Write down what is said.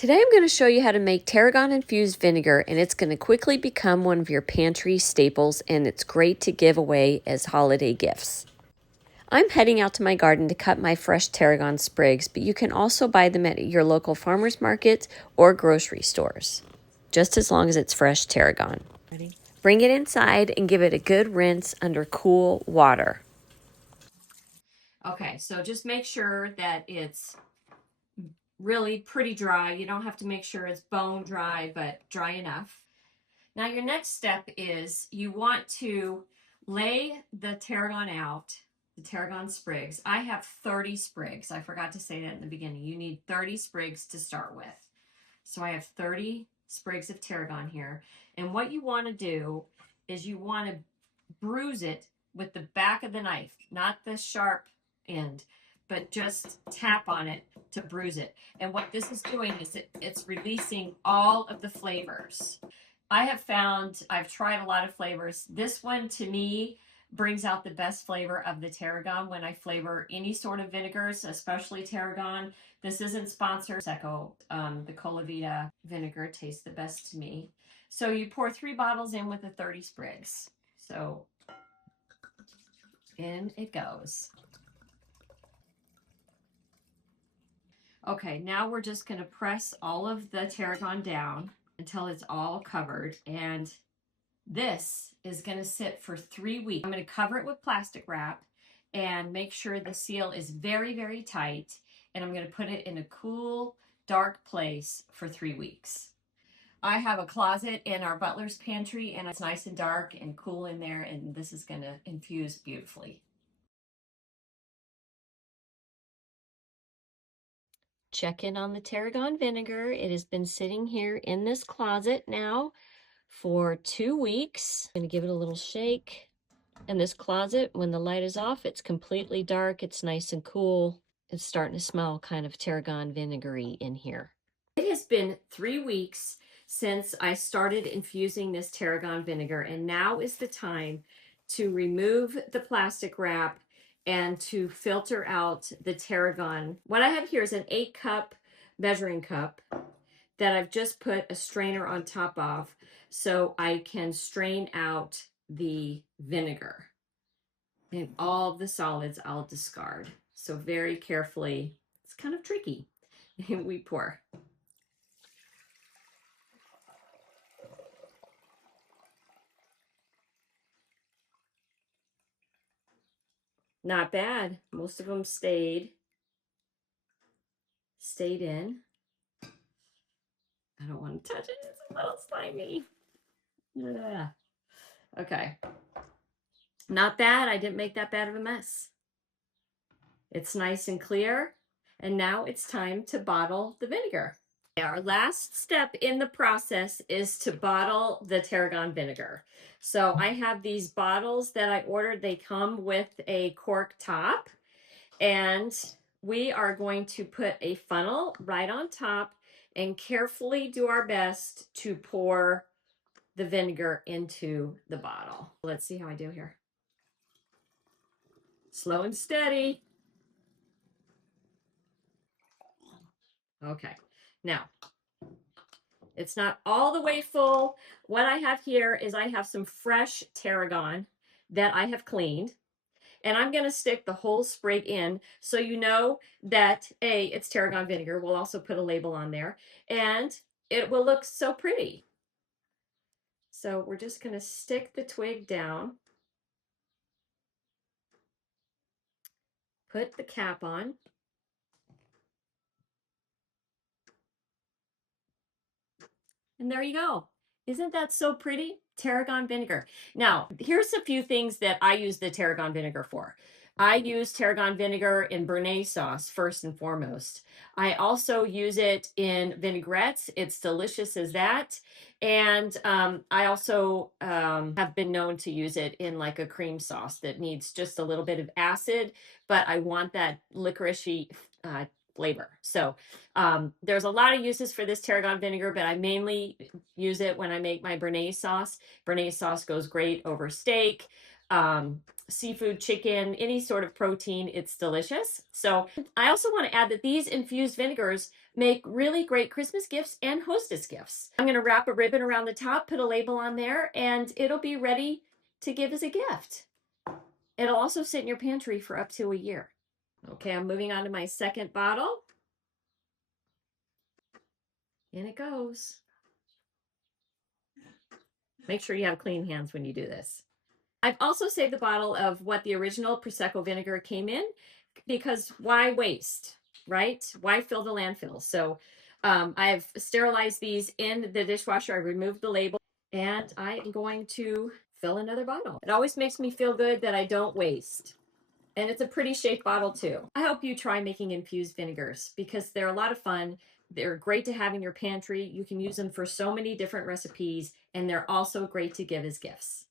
Today I'm going to show you how to make tarragon infused vinegar, and it's going to quickly become one of your pantry staples, and it's great to give away as holiday gifts. I'm heading out to my garden to cut my fresh tarragon sprigs, but you can also buy them at your local farmers market or grocery stores, just as long as it's fresh tarragon. Bring it inside and give it a good rinse under cool water. Okay, so just make sure that it's really pretty dry. You don't have to make sure it's bone dry, but dry enough. Now your next step is you want to lay the tarragon out, the tarragon sprigs. I have 30 sprigs. I forgot to say that in the beginning. You need 30 sprigs to start with. So I have 30 sprigs of tarragon here. And what you want to do is you want to bruise it with the back of the knife, not the sharp end, but just tap on it to bruise it. And what this is doing is it's releasing all of the flavors. I have found, I've tried a lot of flavors. This one to me brings out the best flavor of the tarragon when I flavor any sort of vinegars, especially tarragon. This isn't sponsored. Prosecco, the Colavita vinegar tastes the best to me. So you pour 3 bottles in with the 30 sprigs. So in it goes. Okay, now we're just going to press all of the tarragon down until it's all covered. And this is going to sit for 3 weeks. I'm going to cover it with plastic wrap and make sure the seal is very, very tight. And I'm going to put it in a cool, dark place for 3 weeks. I have a closet in our butler's pantry, and it's nice and dark and cool in there, and this is going to infuse beautifully. Check in on the tarragon vinegar. It has been sitting here in this closet now for 2 weeks. I'm going to give it a little shake. In this closet, when the light is off, it's completely dark. It's nice and cool. It's starting to smell kind of tarragon vinegary in here. It has been 3 weeks since I started infusing this tarragon vinegar, and now is the time to remove the plastic wrap and to filter out the tarragon. What I have here is an 8-cup measuring cup that I've just put a strainer on top of so I can strain out the vinegar. And all the solids I'll discard. So very carefully, it's kind of tricky. And we pour. Not bad. Most of them stayed in. I don't want to touch it. It's a little slimy. Yeah. Okay. Not bad. I didn't make that bad of a mess. It's nice and clear. And now it's time to bottle the vinegar. Our last step in the process is to bottle the tarragon vinegar. So I have these bottles that I ordered. They come with a cork top, and we are going to put a funnel right on top and carefully do our best to pour the vinegar into the bottle. Let's see how I do here. Slow and steady. Okay, now it's not all the way full. What I have here is I have some fresh tarragon that I have cleaned, and I'm going to stick the whole sprig in so you know that it's tarragon vinegar. We'll also put a label on there, and it will look so pretty. So we're just going to stick the twig down, put the cap on, and there you go. Isn't that so pretty? Tarragon vinegar. Now, here's a few things that I use the tarragon vinegar for. I use tarragon vinegar in Bernaise sauce first and foremost. I also use it in vinaigrettes. It's delicious as that. And I also have been known to use it in like a cream sauce that needs just a little bit of acid, but I want that licoricey flavor. So there's a lot of uses for this tarragon vinegar, but I mainly use it when I make my Bernaise sauce. Bernaise sauce goes great over steak, seafood, chicken, any sort of protein. It's delicious. So I also want to add that these infused vinegars make really great Christmas gifts and hostess gifts. I'm going to wrap a ribbon around the top, put a label on there, and it'll be ready to give as a gift. It'll also sit in your pantry for up to a year. Okay, I'm moving on to my second bottle. In it goes. Make sure you have clean hands when you do this. I've also saved the bottle of what the original Prosecco vinegar came in, because why waste, right? Why fill the landfill? So I've sterilized these in the dishwasher. I removed the label, and I am going to fill another bottle. It always makes me feel good that I don't waste. And it's a pretty shaped bottle too. I hope you try making infused vinegars because they're a lot of fun. They're great to have in your pantry. You can use them for so many different recipes, and they're also great to give as gifts.